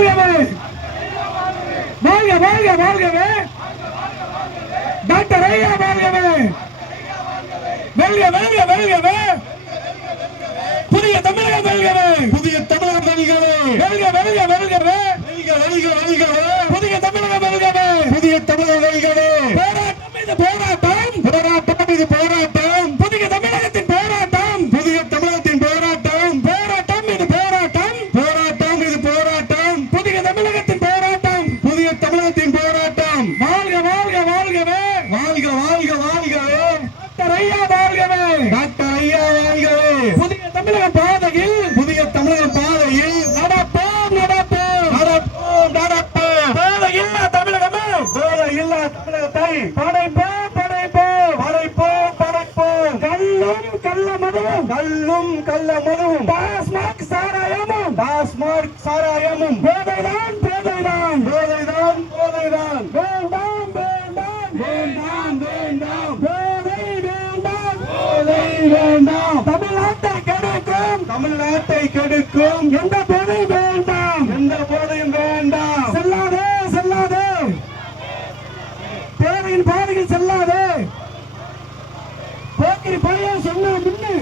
வாழ்கவே வாழ்க வாழ்க வாழ்கவே டாக்டர் ஐயா வாழ்கவே வெல்க வெல்க வெல்கவே புதிய தமிழகம் வெல்கவே புதிய தமிழகம் வெல்கவே வெல்க வெல்க வெல்கவே வெல்க வெல்க வெல்கவே புதிய தமிழகம் வெல்கவே புதிய தமிழகம் வெல்கவே போராட்டம் இது போராட்டம் போராட்டம் இது போராட்டம் புதிய தமிழகத்தின் போராட்டம் புதிய தமிழகத்தின் போராட்டம் போராட்டம் இது போராட்டம் போராட்டம் இது போராட்டம் புதிய தமிழகத்தின் போராட்டம் புதிய தமிழகத்தின் போராட்டம் வாழ்க வாழ்க வாழ்கவே வாழ்க வாழ்க வாழ்கவே டாக்டர் ஐயா வாழ்கவே டாக்டர் ஐயா வாழ்கவே புதிய தமிழக பாதையில் புதிய தமிழக பாதையில் நடப்போம் நடப்போம் நடப்போம் நடப்போம் போதை இல்லா தமிழகமே போதை இல்லா தமிழகத்தை படைப்போம் படைப்போம் படைப்போம் படைப்போம் கல்லும் கள்ள மதுவும் கல்லும் கள்ள மதுவும் டாஸ்மாக் சாராயமும் டாஸ்மாக் சாராயமும் போதைதான் போதைதான் போதைதான் போதைதான் வேண்டாம் வேண்டாம் வேண்டாம் வேண்டாம் போதை வேண்டாம் போதை வேண்டாம் தமிழ்நாட்டை கெடுக்கும் தமிழ்நாட்டை கெடுக்கும் எந்த போதை வேண்டாம் எந்த போதையும் வேண்டாம் செல்லாதே செல்லாதே தேவையின் பாதையில் செல்லாதே போக்கிரி பழைய சொன்ன முன்னு